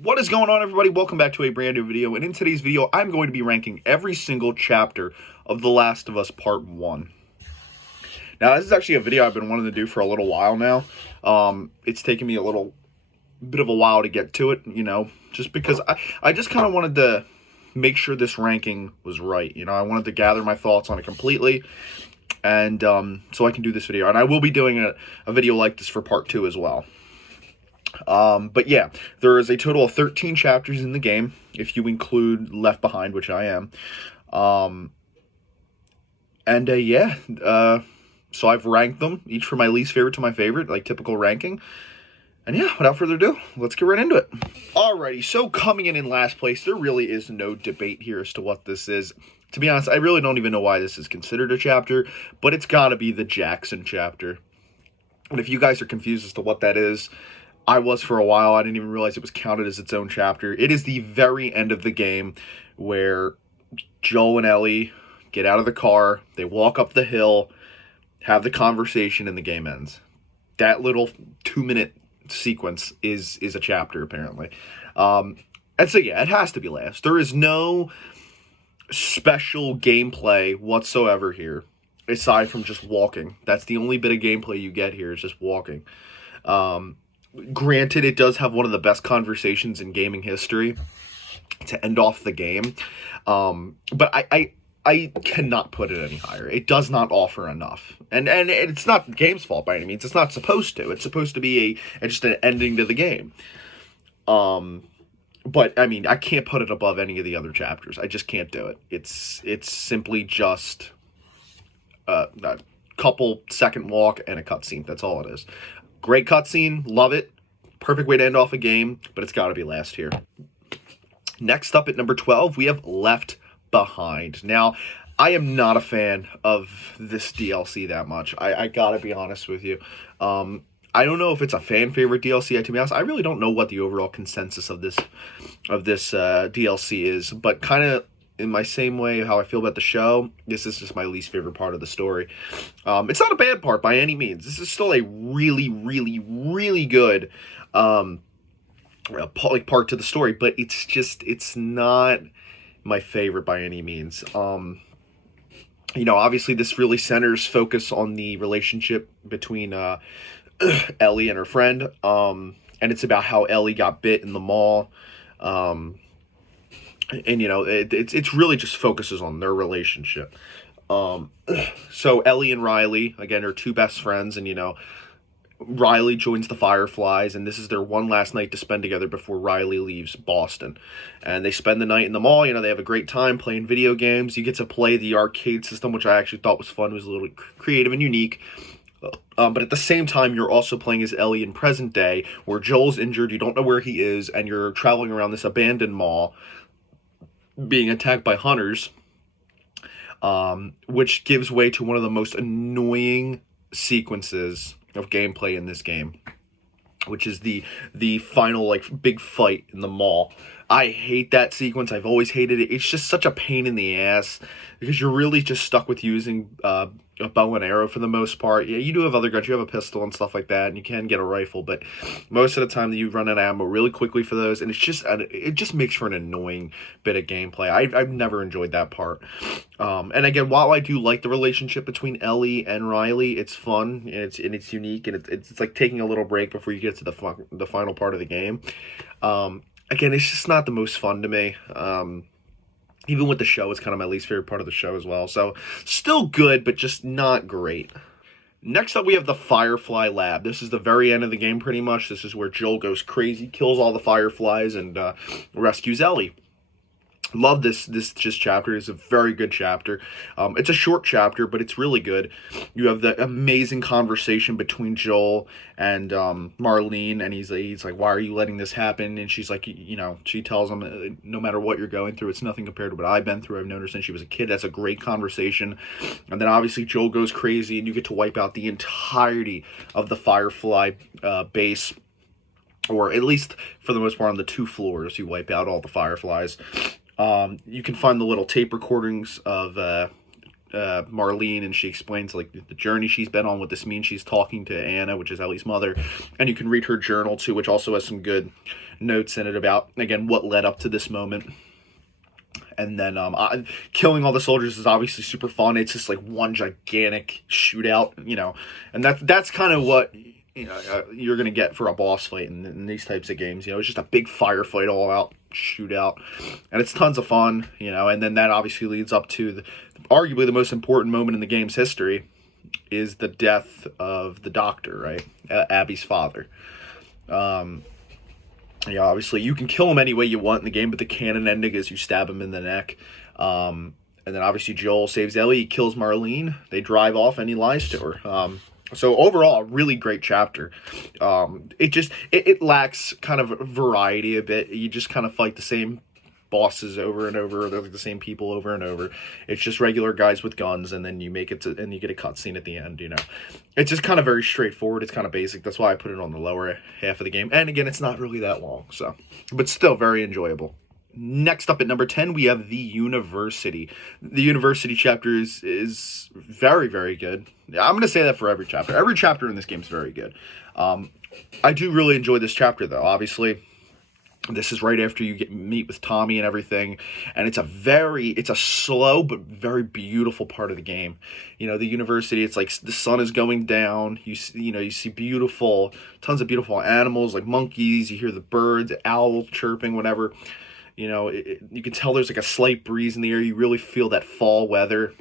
What is going on, everybody? Welcome back to a brand new video, and in today's video I'm going to be ranking every single chapter of The Last of Us Part 1. Now, this is actually a video I've been wanting to do for a little while now. It's taken me a little bit of a while to get to it, just because I just kind of wanted to make sure this ranking was right. I wanted to gather my thoughts on it completely, and so I can do this video. And I will be doing a video like this for Part 2 as well. But yeah, there is a total of 13 chapters in the game, if you include Left Behind, which I am. So I've ranked them, each from my least favorite to my favorite, like typical ranking. And yeah, without further ado, let's get right into it. Alrighty, so coming in last place, there really is no debate here as to what this is. To be honest, I really don't even know why this is considered a chapter, but it's gotta be the Jackson chapter. And if you guys are confused as to what that is, I was for a while. I didn't even realize it was counted as its own chapter. It is the very end of the game where Joel and Ellie get out of the car, they walk up the hill, have the conversation, and the game ends. That little 2-minute sequence is a chapter, apparently. And so yeah, it has to be last. There is no special gameplay whatsoever here, aside from just walking. That's the only bit of gameplay you get here, is just walking. Granted, it does have one of the best conversations in gaming history to end off the game, but I cannot put it any higher. It does not offer enough, and it's not the game's fault by any means. It's not supposed to. It's supposed to be just an ending to the game. But I mean, I can't put it above any of the other chapters. I just can't do it. It's simply just a couple second walk and a cutscene. That's all it is. Great cutscene, love it. Perfect way to end off a game, but it's got to be last here. Next up at number 12, we have Left Behind. Now, I am not a fan of this DLC that much. I gotta be honest with you. I don't know if it's a fan favorite DLC. To be honest, I really don't know what the overall consensus of this DLC is, but kind of in my same way how I feel about the show, this is just my least favorite part of the story. It's not a bad part by any means. This is still a really, really, really good part to the story, but it's not my favorite by any means. Obviously this really centers focus on the relationship between Ellie and her friend, and it's about how Ellie got bit in the mall. And it's really just focuses on their relationship. So Ellie and Riley, again, are two best friends, and Riley joins the Fireflies, and this is their one last night to spend together before Riley leaves Boston. And they spend the night in the mall. They have a great time playing video games. You get to play the arcade system, which I actually thought was fun. It was a little creative and unique. But at the same time, you're also playing as Ellie in present day, where Joel's injured, you don't know where he is, and you're traveling around this abandoned mall, being attacked by hunters, which gives way to one of the most annoying sequences of gameplay in this game, which is the final big fight in the mall. I hate that sequence. I've always hated it. It's just such a pain in the ass because you're really just stuck with using a bow and arrow for the most part. Yeah, you do have other guns. You have a pistol and stuff like that, and you can get a rifle, but most of the time you run out of ammo really quickly for those, and it just makes for an annoying bit of gameplay. I've never enjoyed that part. And again, while I do like the relationship between Ellie and Riley, it's fun and it's unique, and it's like taking a little break before you get to the final part of the game. Again, it's just not the most fun to me. Even with the show, it's kind of my least favorite part of the show as well. So, still good, but just not great. Next up, we have the Firefly Lab. This is the very end of the game, pretty much. This is where Joel goes crazy, kills all the Fireflies, and rescues Ellie. Love this just chapter. It's a very good chapter. It's a short chapter, but it's really good. You have the amazing conversation between Joel and Marlene, and he's like, why are you letting this happen? And she's like, she tells him, no matter what you're going through, it's nothing compared to what I've been through. I've known her since she was a kid. That's a great conversation. And then obviously Joel goes crazy, and you get to wipe out the entirety of the Firefly base, or at least for the most part on the 2 floors. You wipe out all the Fireflies. You can find the little tape recordings of Marlene, and she explains like the journey she's been on, what this means. She's talking to Anna, which is Ellie's mother, and you can read her journal too, which also has some good notes in it about, again, what led up to this moment. And then killing all the soldiers is obviously super fun. It's just like one gigantic shootout, and that's kind of what you're gonna get for a boss fight in these types of games. It's just a big firefight, all out shootout, and it's tons of fun. And then that obviously leads up to arguably the most important moment in the game's history, is the death of the Doctor, right? Abby's father. Obviously you can kill him any way you want in the game, but the canon ending is you stab him in the neck. And then obviously Joel saves Ellie, he kills Marlene, they drive off, and he lies to her. So overall, a really great chapter. It lacks kind of variety a bit. You just kind of fight the same bosses over and over. They're like the same people over and over. It's just regular guys with guns, and then you make it to, and you get a cutscene at the end. It's just kind of very straightforward. It's kind of basic. That's why I put it on the lower half of the game. And again, it's not really that long, but still very enjoyable. Next up at number 10, we have The University. The University chapter is very, very good. I'm going to say that for every chapter. Every chapter in this game is very good. I do really enjoy this chapter, though. Obviously, this is right after you meet with Tommy and everything, and it's a slow but very beautiful part of the game. The university, it's like the sun is going down. You see tons of beautiful animals like monkeys. You hear the birds, owls chirping, whatever. You can tell there's like a slight breeze in the air. You really feel that fall weather,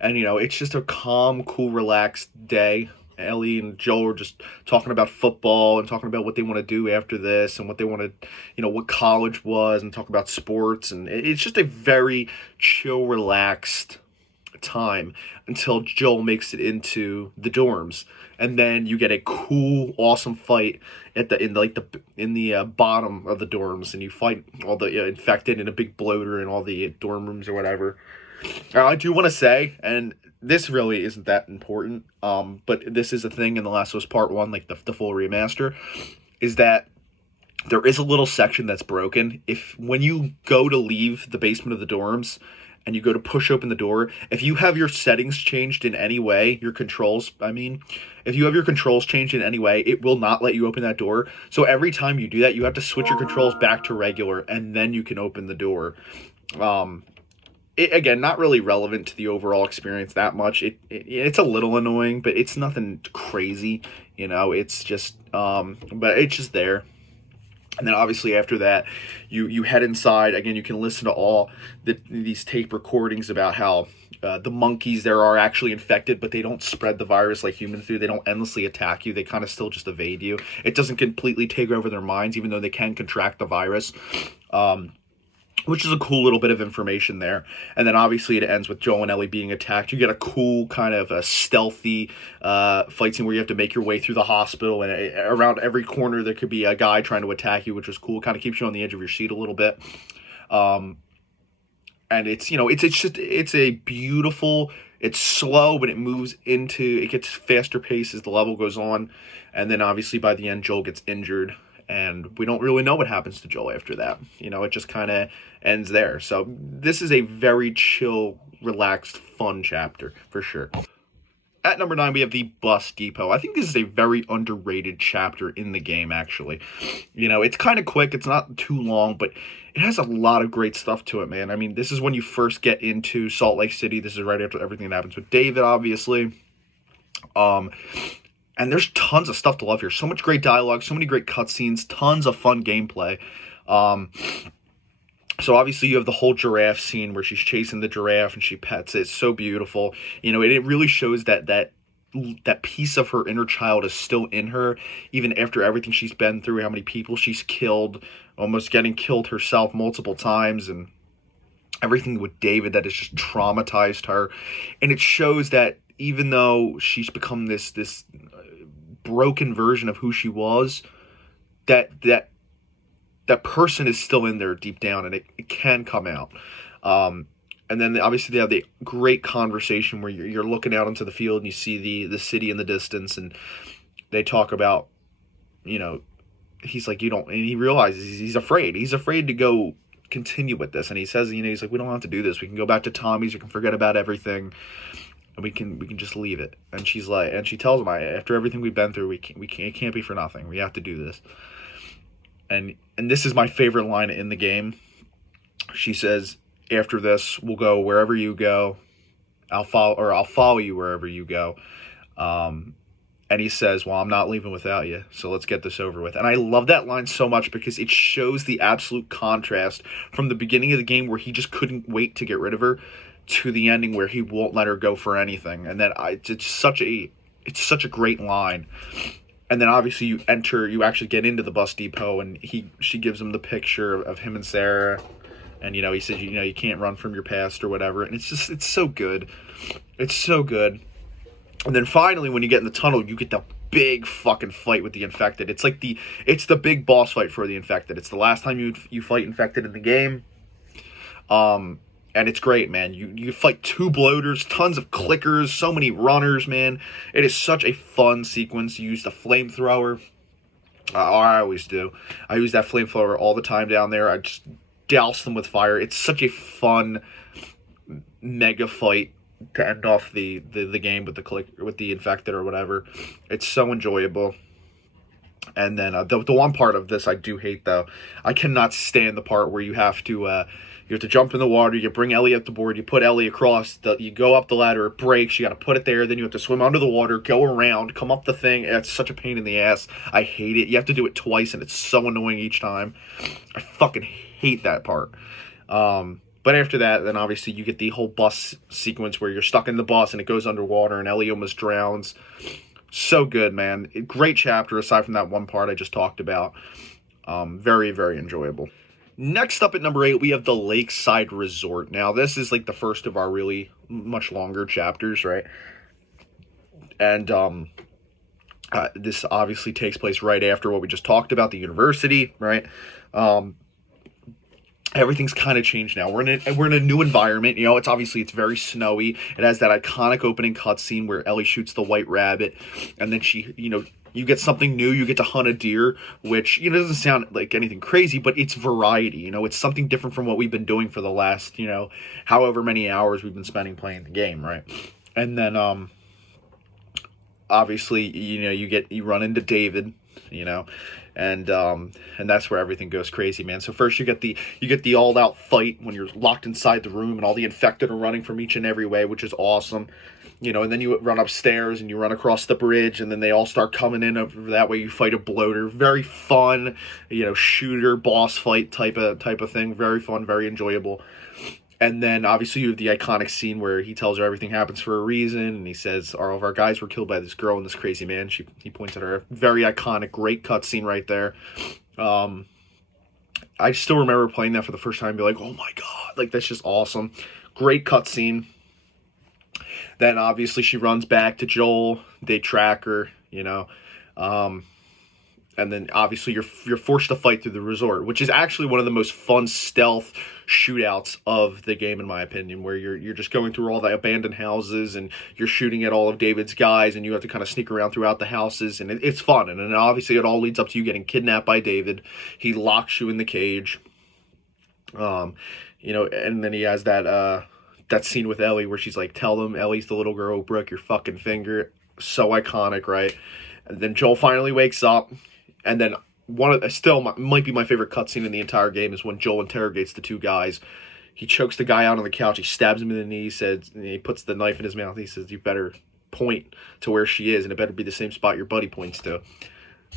and it's just a calm, cool, relaxed day. Ellie and Joel are just talking about football and talking about what they want to do after this, and what they want to, what college was, and talk about sports. And it's just a very chill, relaxed time until Joel makes it into the dorms, and then you get a cool, awesome fight in the bottom of the dorms, and you fight all the infected in a big bloater in all the dorm rooms or whatever. I do want to say, and this really isn't that important, but this is a thing in The Last of Us Part 1, like the full remaster, is that there is a little section that's broken. When you go to leave the basement of the dorms, and you go to push open the door, if you have your settings changed in any way, your controls, if you have your controls changed in any way, it will not let you open that door. So every time you do that, you have to switch your controls back to regular, and then you can open the door. Again, not really relevant to the overall experience that much. It's a little annoying, but it's nothing crazy, it's just, but it's just there. And then obviously after that, you head inside. Again, you can listen to all these tape recordings about how the monkeys there are actually infected, but they don't spread the virus like humans do. They don't endlessly attack you. They kind of still just evade you. It doesn't completely take over their minds, even though they can contract the virus. Which is a cool little bit of information there. And then obviously it ends with Joel and Ellie being attacked. You get a cool kind of a stealthy fight scene where you have to make your way through the hospital, and around every corner there could be a guy trying to attack you, which was cool. Kind of keeps you on the edge of your seat a little bit. And it's, it's a beautiful, it's slow, but it gets faster pace as the level goes on. And then obviously by the end, Joel gets injured, and we don't really know what happens to Joel after that. It just kind of ends there. So this is a very chill, relaxed, fun chapter for sure. At number 9, we have the Bus Depot. I think this is a very underrated chapter in the game, actually. It's kind of quick. It's not too long, but it has a lot of great stuff to it, man. This is when you first get into Salt Lake City. This is right after everything that happens with David, obviously. And there's tons of stuff to love here. So much great dialogue, so many great cutscenes, tons of fun gameplay. So obviously you have the whole giraffe scene where she's chasing the giraffe and she pets it. It's so beautiful. It really shows that piece of her inner child is still in her, even after everything she's been through, how many people she's killed, almost getting killed herself multiple times, and everything with David that has just traumatized her. And it shows that even though she's become this broken version of who she was, that person is still in there deep down, and it can come out. And then obviously they have the great conversation where you're looking out into the field and you see the city in the distance, and they talk about, he's like, and he realizes he's afraid. He's afraid to go continue with this. And he says, he's like, we don't have to do this. We can go back to Tommy's. We can forget about everything, and we can just leave it. And she's like, and she tells him, after everything we've been through, it can't be for nothing. We have to do this. And this is my favorite line in the game. She says, after this, we'll go wherever you go. I'll follow you wherever you go. And he says, well, I'm not leaving without you, so let's get this over with. And I love that line so much because it shows the absolute contrast from the beginning of the game where he just couldn't wait to get rid of her to the ending where he won't let her go for anything. And then it's such a great line. And then obviously you actually get into the bus depot, and she gives him the picture of him and Sarah. And, he says, you can't run from your past or whatever. And it's so good. It's so good. And then finally, when you get in the tunnel, you get the big fucking fight with the Infected. It's the big boss fight for the Infected. It's the last time you fight Infected in the game. And it's great, man. You fight 2 bloaters, tons of clickers, so many runners, man. It is such a fun sequence. You use the flamethrower. I always do. I use that flamethrower all the time down there. I just douse them with fire. It's such a fun mega fight to end off the game with the Infected or whatever. It's so enjoyable. And then the one part of this I do hate, though. I cannot stand the part where you have to jump in the water, you bring Ellie up the board, you put Ellie across, you go up the ladder, it breaks, you got to put it there, then you have to swim under the water, go around, come up the thing. It's such a pain in the ass. I hate it. You have to do it twice, and it's so annoying each time. I fucking hate that part. But after that, then obviously you get the whole bus sequence where you're stuck in the bus and it goes underwater and Ellie almost drowns. So good, man. Great chapter aside from that one part I just talked about. Very, very enjoyable. Next up at number 8, we have the Lakeside Resort. Now, this is like the first of our really much longer chapters, right? And this obviously takes place right after what we just talked about, the university, right? Everything's kind of changed now. We're in a new environment. It's very snowy. It has that iconic opening cutscene where Ellie shoots the white rabbit, and then you get something new. You get to hunt a deer, which doesn't sound like anything crazy, but it's variety. It's something different from what we've been doing for the last however many hours we've been spending playing the game, right? And then obviously you run into David, and that's where everything goes crazy, man. So first you get the all out fight when you're locked inside the room and all the Infected are running from each and every way, which is awesome. And then you run upstairs and you run across the bridge, and then they all start coming in over that way. You fight a bloater. Very fun, shooter boss fight type of thing. Very fun, very enjoyable. And then obviously you have the iconic scene where he tells her everything happens for a reason, and he says all of our guys were killed by this girl and this crazy man. He points at her. Very iconic, great cutscene right there. I still remember playing that for the first time and be like, oh my god, like that's just awesome. Great cutscene. Then obviously she runs back to Joel. They track her, and then obviously you're forced to fight through the resort, which is actually one of the most fun stealth shootouts of the game, in my opinion, where you're just going through all the abandoned houses and you're shooting at all of David's guys, and you have to kind of sneak around throughout the houses, and it's fun. And then obviously it all leads up to you getting kidnapped by David. He locks you in the cage, and then he has that scene with Ellie where she's like, tell them Ellie's the little girl who broke your fucking finger. So iconic, right? And then Joel finally wakes up. And then might be my favorite cutscene in the entire game is when Joel interrogates the 2 guys. He chokes the guy out on the couch. He stabs him in the knee. And he puts the knife in his mouth. He says, "You better point to where she is, and it better be the same spot your buddy points to."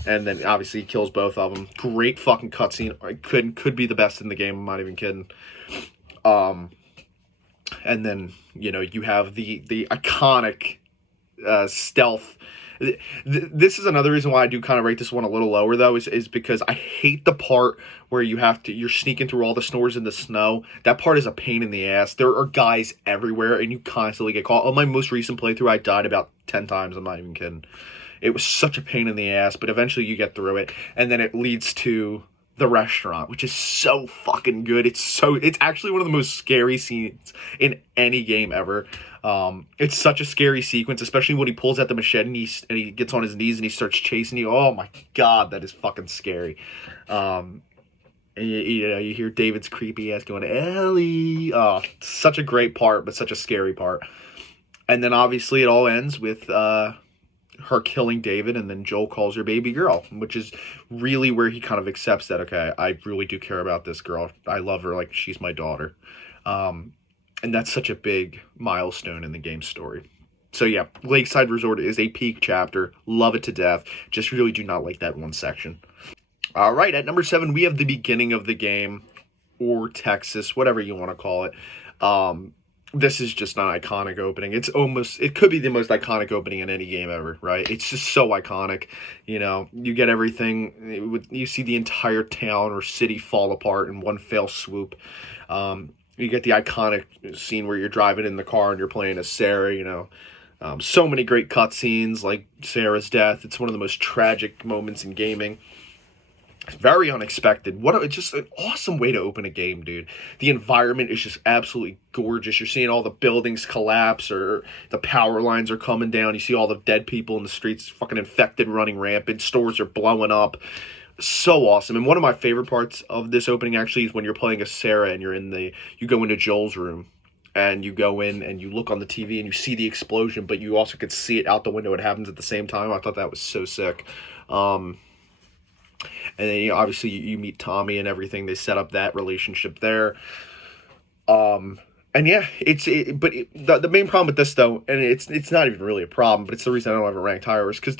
And then obviously he kills both of them. Great fucking cutscene. Could be the best in the game. I'm not even kidding. And then you have the iconic stealth. This is another reason why I do kind of rate this one a little lower, though, is because I hate the part where you're sneaking through all the snores in the snow. That part is a pain in the ass. There are guys everywhere, and you constantly get caught. On my most recent playthrough, I died about 10 times. I'm not even kidding. It was such a pain in the ass, but eventually you get through it, and then it leads to the restaurant, which is so fucking good. It's actually one of the most scary scenes in any game ever. It's such a scary sequence, especially when he pulls out the machete and he gets on his knees and he starts chasing you. Oh my god, that is fucking scary. And And you hear David's creepy ass going, Ellie. Oh, such a great part, but such a scary part. And then obviously it all ends with her killing David, and then Joel calls her baby girl, which is really where he kind of accepts that, okay, I really do care about this girl. I love her like she's my daughter. And that's such a big milestone in the game's story. So yeah, Lakeside Resort is a peak chapter. Love it to death. Just really do not like that one section. All right, at number 7, we have the beginning of the game, or Texas, whatever you want to call it. This is just an iconic opening. It could be the most iconic opening in any game ever, right? It's just so iconic. You get everything. You see the entire town or city fall apart in one fell swoop. You get the iconic scene where you're driving in the car and you're playing as Sarah, so many great cutscenes, like Sarah's death. It's one of the most tragic moments in gaming. Very unexpected. It's just an awesome way to open a game, dude. The environment is just absolutely gorgeous. You're seeing all the buildings collapse, or the power lines are coming down. You see all the dead people in the streets, fucking infected, running rampant. Stores are blowing up. So awesome. And one of my favorite parts of this opening actually is when you're playing as Sarah and you go into Joel's room. And you go in and you look on the TV and you see the explosion, but you also could see it out the window. It happens at the same time. I thought that was so sick. And then obviously you meet Tommy and everything. They set up that relationship there. And yeah, the main problem with this though, and it's not even really a problem, but it's the reason I don't have it ranked higher, is because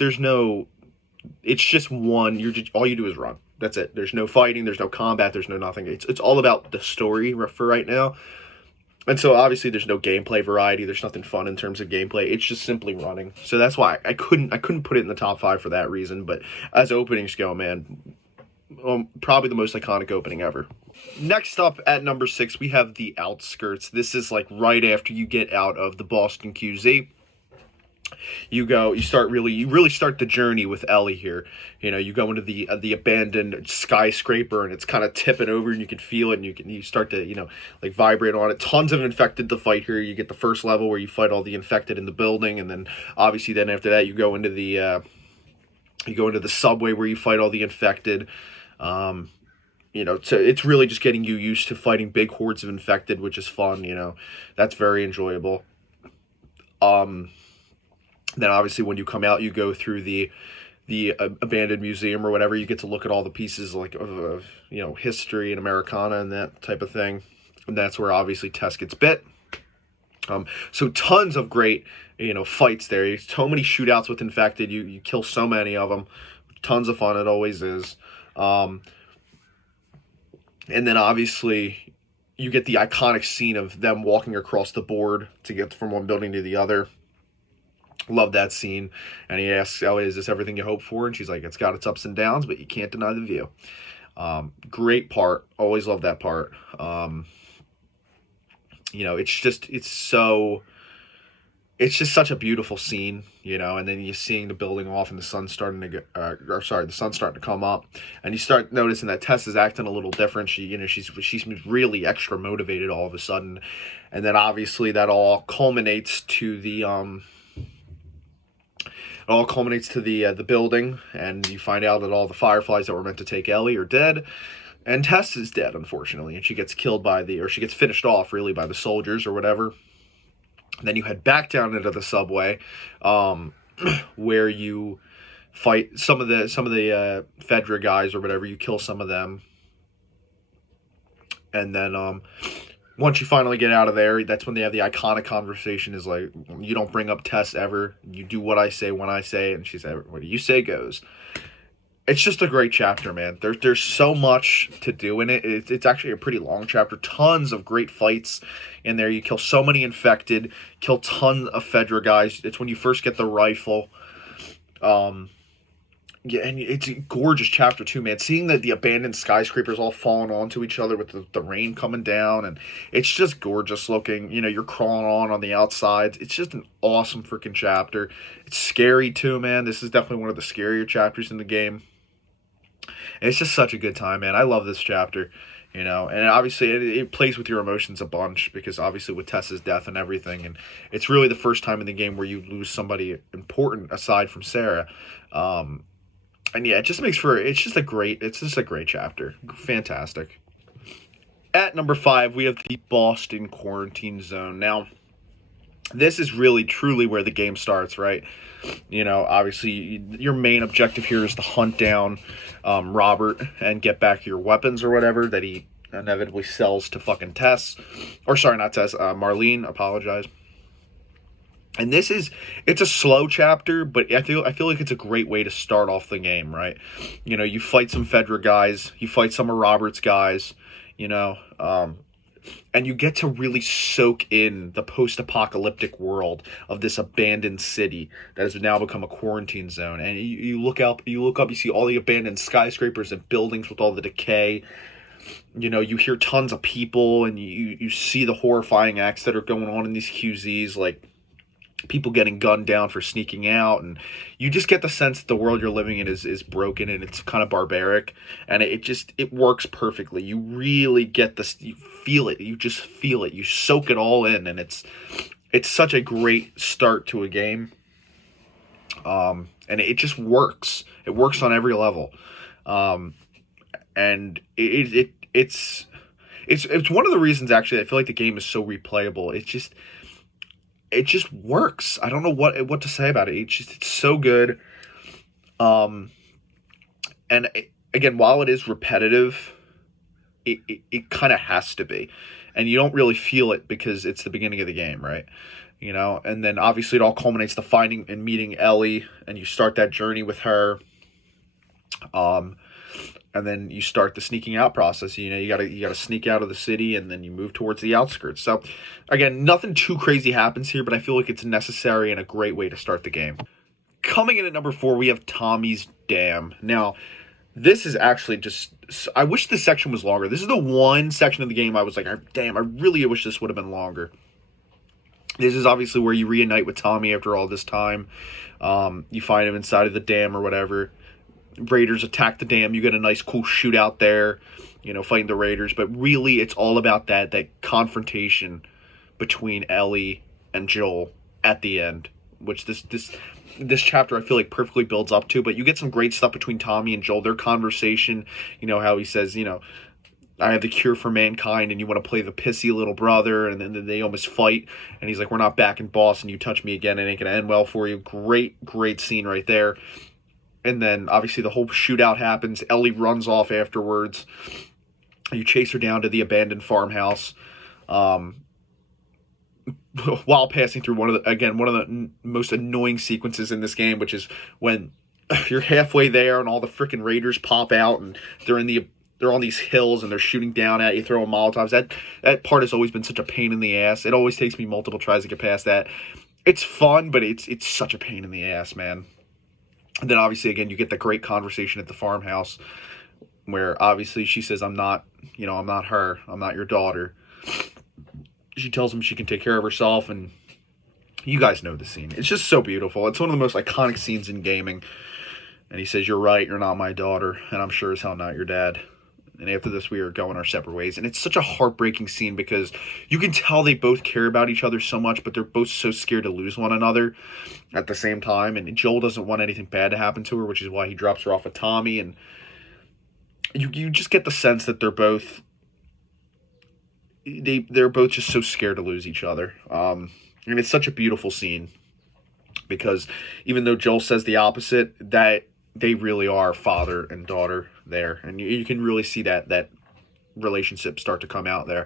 it's just one. All you do is run. That's it. There's no fighting. There's no combat. There's no nothing. It's all about the story for right now. And so obviously there's no gameplay variety. There's nothing fun in terms of gameplay. It's just simply running. So that's why I couldn't put it in the top 5 for that reason. But as openings go, man, probably the most iconic opening ever. Next up at number 6, we have The Outskirts. This is like right after you get out of the Boston QZ. You really start the journey with Ellie here. You go into the abandoned skyscraper, and it's kind of tipping over, and you can feel it, and you start to like vibrate on it. Tons of infected to fight here. You get the first level where you fight all the infected in the building, and then obviously then after that you go into the subway where you fight all the infected. So it's really just getting you used to fighting big hordes of infected, which is fun. That's very enjoyable. Then obviously when you come out, you go through the abandoned museum or whatever. You get to look at all the pieces like of history and Americana and that type of thing. And that's where obviously Tess gets bit. So tons of great fights there. There's so many shootouts with infected. You kill so many of them. Tons of fun. It always is. And then obviously you get the iconic scene of them walking across the board to get from one building to the other. Love that scene. And he asks Ellie, is this everything you hope for? And she's like, it's got its ups and downs, but you can't deny the view. Great part. Always love that part. It's just such a beautiful scene, and then you're seeing the building off and the sun's starting to come up, and you start noticing that Tess is acting a little different. She's really extra motivated all of a sudden. And then obviously that all culminates to the building, and you find out that all the Fireflies that were meant to take Ellie are dead, and Tess is dead, unfortunately, and she gets killed she gets finished off, really, by the soldiers or whatever. Then you head back down into the subway, where you fight some of the Fedra guys or whatever. You kill some of them, and then once you finally get out of there, that's when they have the iconic conversation. Is like, you don't bring up Tess ever. You do what I say when I say it. And she said, what do you say goes. It's just a great chapter, man. There's so much to do in it. It's actually a pretty long chapter. Tons of great fights in there. You kill so many infected. Kill tons of Fedra guys. It's when you first get the rifle. Yeah, and it's a gorgeous chapter too, man. Seeing the abandoned skyscrapers all falling onto each other with the rain coming down, and it's just gorgeous looking. You're crawling on the outside. It's just an awesome freaking chapter. It's scary too, man. This is definitely one of the scarier chapters in the game. And it's just such a good time, man. I love this chapter, and obviously it plays with your emotions a bunch, because obviously with Tessa's death and everything, and it's really the first time in the game where you lose somebody important aside from Sarah. And yeah, it just makes for it's just a great chapter. Fantastic. At number 5, we have the Boston Quarantine Zone. Now, this is really truly where the game starts, right? You know, obviously, your main objective here is to hunt down Robert and get back your weapons or whatever that he inevitably sells to fucking Tess. Or, sorry, not Tess, Marlene, apologize. And it's a slow chapter, but I feel like it's a great way to start off the game, right? You know, you fight some Fedra guys, you fight some of Robert's guys, you know, and you get to really soak in the post-apocalyptic world of this abandoned city that has now become a quarantine zone. And you look up, you see all the abandoned skyscrapers and buildings with all the decay. You know, you hear tons of people, and you see the horrifying acts that are going on in these QZs, like people getting gunned down for sneaking out, and you just get the sense that the world you're living in is broken, and it's kind of barbaric, and it works perfectly. You really get this, you feel it, you soak it all in, and it's such a great start to a game. And it just works. It works on every level. And it's one of the reasons, actually, I feel like the game is so replayable. It just works. I don't know what to say about it. It's so good. And again, while it is repetitive, it kind of has to be, and you don't really feel it because it's the beginning of the game, right? You know, and then obviously it all culminates to finding and meeting Ellie, and you start that journey with her. And then you start the sneaking out process. You know, you gotta sneak out of the city, and then you move towards the outskirts. So, again, nothing too crazy happens here, but I feel like it's necessary and a great way to start the game. Coming in at number 4, we have Tommy's Dam. Now, this is actually just, I wish this section was longer. This is the one section of the game I was like, damn, I really wish this would have been longer. This is obviously where you reunite with Tommy after all this time. You find him inside of the dam or whatever. Raiders attack the dam. You get a nice cool shootout there, you know, fighting the Raiders. But really, it's all about that confrontation between Ellie and Joel at the end, which this chapter I feel like perfectly builds up to. But you get some great stuff between Tommy and Joel. Their conversation, you know, how he says, you know, I have the cure for mankind, and you want to play the pissy little brother, and then they almost fight, and he's like, we're not back in Boston, you touch me again, it ain't gonna end well for you. Great scene right there. And then, obviously, the whole shootout happens. Ellie runs off afterwards. You chase her down to the abandoned farmhouse. While passing through one of the most annoying sequences in this game, which is when you're halfway there and all the freaking Raiders pop out, and they're on these hills and they're shooting down at you, throwing Molotovs. That part has always been such a pain in the ass. It always takes me multiple tries to get past that. It's fun, but it's such a pain in the ass, man. And then obviously, again, you get the great conversation at the farmhouse where obviously she says, I'm not her. I'm not your daughter. She tells him she can take care of herself, and you guys know the scene. It's just so beautiful. It's one of the most iconic scenes in gaming. And he says, you're right, you're not my daughter, and I'm sure as hell not your dad. And after this, we are going our separate ways. And it's such a heartbreaking scene because you can tell they both care about each other so much, but they're both so scared to lose one another at the same time. And Joel doesn't want anything bad to happen to her, which is why he drops her off with Tommy. And you just get the sense that they're both just so scared to lose each other. And it's such a beautiful scene because even though Joel says the opposite, that they really are father and daughter there, and you can really see that relationship start to come out there,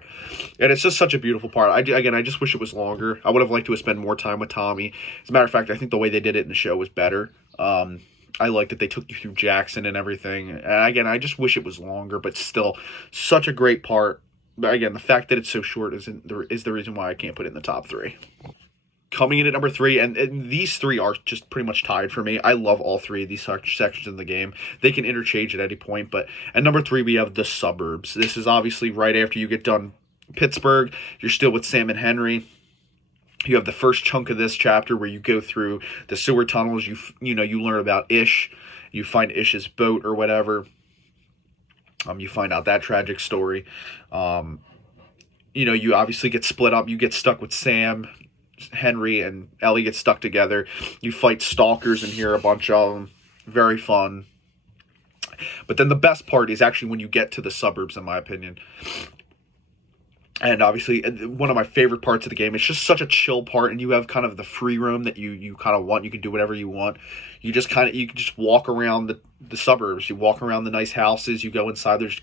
and it's just such a beautiful part. I just wish it was longer. I would have liked to have spent more time with Tommy. As a matter of fact, I think the way they did it in the show was better. I like that they took you through Jackson and everything, and again, I just wish it was longer, but still, such a great part. But again, the fact that it's so short is the reason why I can't put it in the top 3. Coming in at number 3, and these 3 are just pretty much tied for me. I love all 3 of these sections of the game. They can interchange at any point, but at number 3, we have the suburbs. This is obviously right after you get done Pittsburgh. You're still with Sam and Henry. You have the first chunk of this chapter where you go through the sewer tunnels. You learn about Ish. You find Ish's boat or whatever. You find out that tragic story. You obviously get split up. You get stuck with Sam. Henry and Ellie get stuck together. You fight stalkers in here, a bunch of them. Very fun. But then the best part is actually when you get to the suburbs, in my opinion. And obviously, one of my favorite parts of the game. It's just such a chill part, and you have kind of the free roam that you kind of want. You can do whatever you want. You can just walk around the suburbs. You walk around the nice houses. You go inside. There's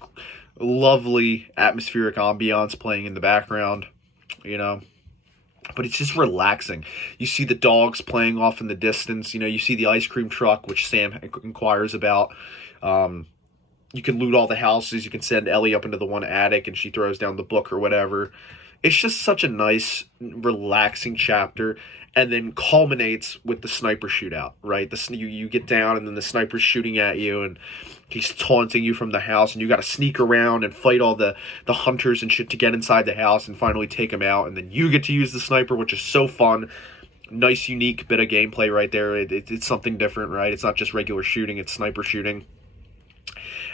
lovely atmospheric ambiance playing in the background, you know. But it's just relaxing. You see the dogs playing off in the distance. You know, you see the ice cream truck, which Sam inquires about. You can loot all the houses. You can send Ellie up into the one attic and she throws down the book or whatever. It's just such a nice, relaxing chapter. And then culminates with the sniper shootout, right? You get down and then the sniper's shooting at you and he's taunting you from the house. And you got to sneak around and fight all the hunters and shit to get inside the house and finally take them out. And then you get to use the sniper, which is so fun. Nice, unique bit of gameplay right there. It's something different, right? It's not just regular shooting, it's sniper shooting.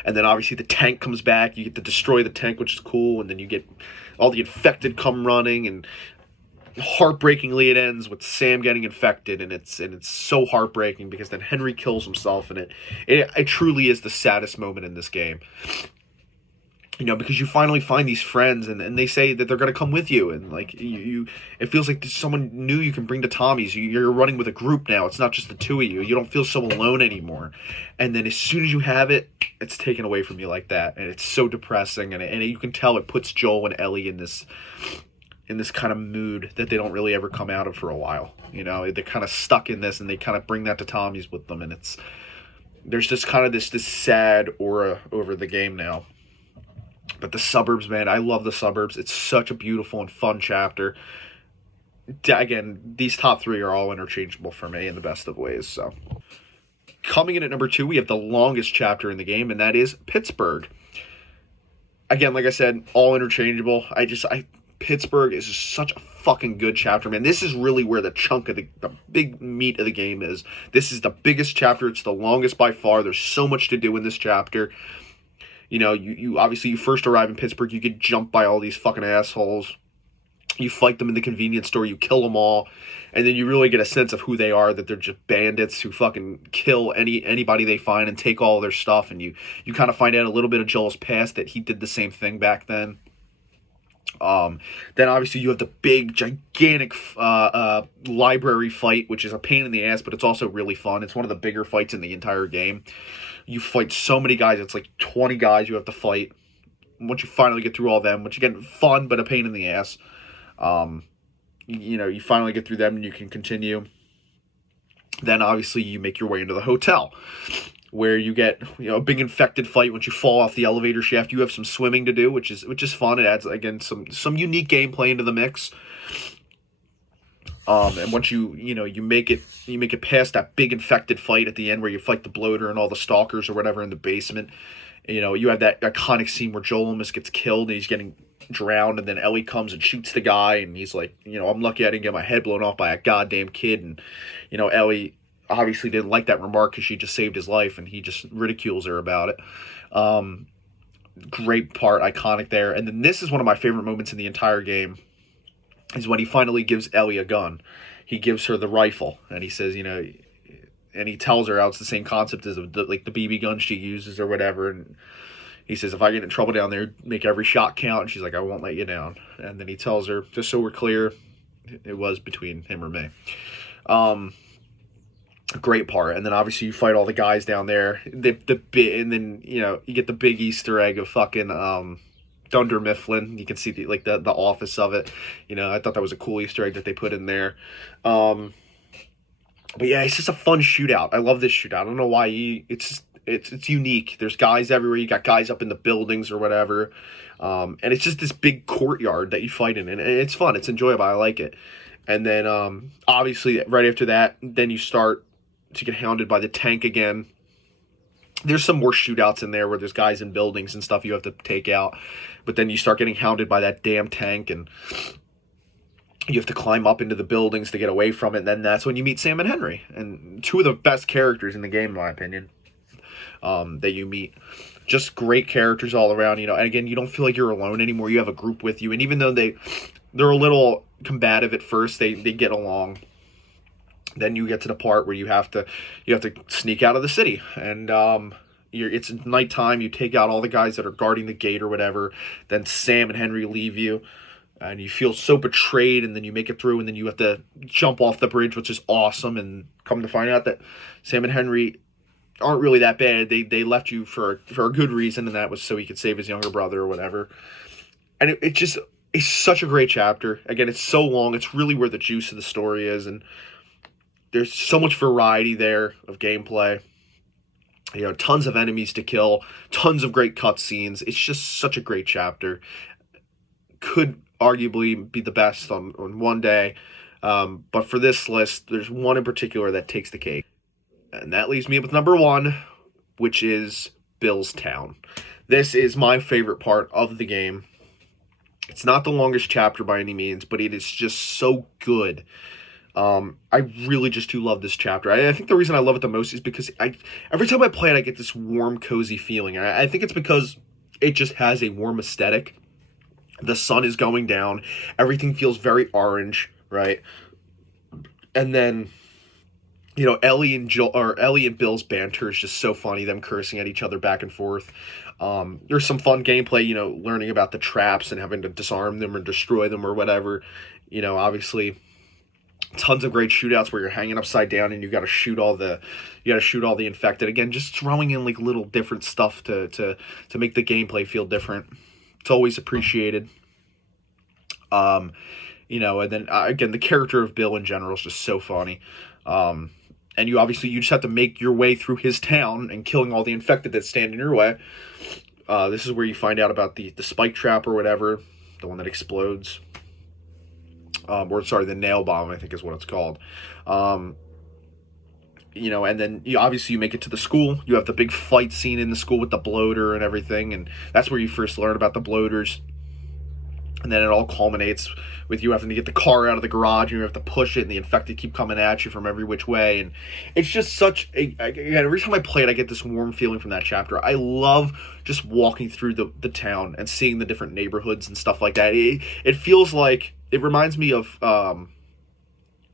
And then obviously the tank comes back. You get to destroy the tank, which is cool. And then you get all the infected come running. And heartbreakingly, it ends with Sam getting infected. And it's so heartbreaking because then Henry kills himself. And it truly is the saddest moment in this game. You know, because you finally find these friends and they say that they're going to come with you. And like it feels like there's someone new you can bring to Tommy's. You're running with a group now. It's not just the two of you. You don't feel so alone anymore. And then as soon as you have it, it's taken away from you like that. And it's so depressing. And you can tell it puts Joel and Ellie in this kind of mood that they don't really ever come out of for a while. You know, they're kind of stuck in this and they kind of bring that to Tommy's with them. And there's just kind of this sad aura over the game now. But the suburbs, man, I love the suburbs. It's such a beautiful and fun chapter. Again, these top three are all interchangeable for me in the best of ways. So, coming in at number 2, we have the longest chapter in the game, and that is Pittsburgh. Again, like I said, all interchangeable. Pittsburgh is just such a fucking good chapter, man. This is really where the chunk of the big meat of the game is. This is the biggest chapter. It's the longest by far. There's so much to do in this chapter. You know, you obviously, you first arrive in Pittsburgh, you get jumped by all these fucking assholes. You fight them in the convenience store, you kill them all, and then you really get a sense of who they are, that they're just bandits who fucking kill anybody they find and take all their stuff, and you kind of find out a little bit of Joel's past, that he did the same thing back then. Then obviously you have the big, gigantic library fight, which is a pain in the ass, but it's also really fun. It's one of the bigger fights in the entire game. You fight so many guys. It's like 20 guys you have to fight. Once you finally get through all of them, which again, fun, but a pain in the ass. You know, you finally get through them and you can continue. Then obviously you make your way into the hotel, where you get, you know, a big infected fight. Once you fall off the elevator shaft, you have some swimming to do, which is fun. It adds, again, some unique gameplay into the mix. And once you make it past that big infected fight at the end where you fight the bloater and all the stalkers or whatever in the basement, you know, you have that iconic scene where Joel almost gets killed and he's getting drowned, and then Ellie comes and shoots the guy, and he's like, you know, I'm lucky I didn't get my head blown off by a goddamn kid. And, you know, Ellie obviously didn't like that remark because she just saved his life, and he just ridicules her about it. Great part, iconic there. And then this is one of my favorite moments in the entire game, is when he finally gives Ellie a gun. He gives her the rifle, and he says, you know, and he tells her how it's the same concept as the BB gun she uses or whatever. And he says, if I get in trouble down there, make every shot count. And she's like, I won't let you down. And then he tells her, just so we're clear, it was between him or me. Great part. And then obviously you fight all the guys down there. And then, you know, you get the big Easter egg of fucking Dunder Mifflin. You can see the office of it. You know, I thought that was a cool Easter egg that they put in there. But yeah, it's just a fun shootout. I love this shootout. I don't know why. It's unique. There's guys everywhere. You got guys up in the buildings or whatever. And it's just this big courtyard that you fight in. And it's fun. It's enjoyable. I like it. And then obviously right after that, then you start to get hounded by the tank again. There's some more shootouts in there where there's guys in buildings and stuff you have to take out. But then you start getting hounded by that damn tank, and you have to climb up into the buildings to get away from it. And then that's when you meet Sam and Henry, and two of the best characters in the game, in my opinion, that you meet. Just great characters all around, you know. And again, you don't feel like you're alone anymore. You have a group with you, and even though they're a little combative at first, they get along. Then you get to the part where you have to sneak out of the city, and It's nighttime. You take out all the guys that are guarding the gate or whatever. Then Sam and Henry leave you, and you feel so betrayed. And then you make it through, and then you have to jump off the bridge, which is awesome. And come to find out that Sam and Henry aren't really that bad. They left you for a good reason, and that was so he could save his younger brother or whatever. And it's such a great chapter. Again, it's so long. It's really where the juice of the story is, and there's so much variety there of gameplay. Tons of enemies to kill, tons of great cutscenes. It's just such a great chapter. Could arguably be the best on one day. But for this list, there's one in particular that takes the cake. And that leaves me with number 1, which is Bill's Town. This is my favorite part of the game. It's not the longest chapter by any means, but it is just so good. I really just do love this chapter. I think the reason I love it the most is because every time I play it, I get this warm, cozy feeling. I think it's because it just has a warm aesthetic. The sun is going down. Everything feels very orange, right? And then, Ellie and Bill's banter is just so funny. Them cursing at each other back and forth. There's some fun gameplay, learning about the traps and having to disarm them or destroy them or whatever. Obviously, tons of great shootouts where you're hanging upside down and you got to shoot all the infected. Again, just throwing in like little different stuff to make the gameplay feel different. It's always appreciated. And then again, the character of Bill in general is just so funny. And you just have to make your way through his town and killing all the infected that stand in your way. This is where you find out about the spike trap or whatever, the one that explodes. The nail bomb, I think is what it's called. And then you make it to the school. You have the big fight scene in the school with the bloater and everything, and that's where you first learn about the bloaters. And then it all culminates with you having to get the car out of the garage, and you have to push it, and the infected keep coming at you from every which way. And it's just again, every time I play it, I get this warm feeling from that chapter. I love just walking through the town and seeing the different neighborhoods and stuff like that. It feels like, it reminds me of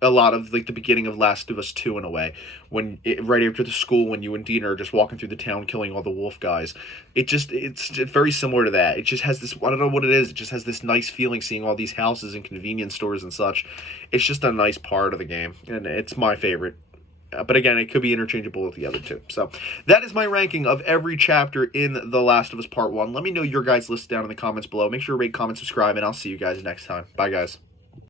a lot of like the beginning of Last of Us 2 in a way, right after the school, when you and Dina are just walking through the town killing all the wolf guys. It's very similar to that. It just has this, I don't know what it is, it just has this nice feeling seeing all these houses and convenience stores and such. It's just a nice part of the game, and it's my favorite. But again, it could be interchangeable with the other two. So that is my ranking of every chapter in The Last of Us Part 1. Let me know your guys' list down in the comments below. Make sure to rate, comment, subscribe, and I'll see you guys next time. Bye, guys.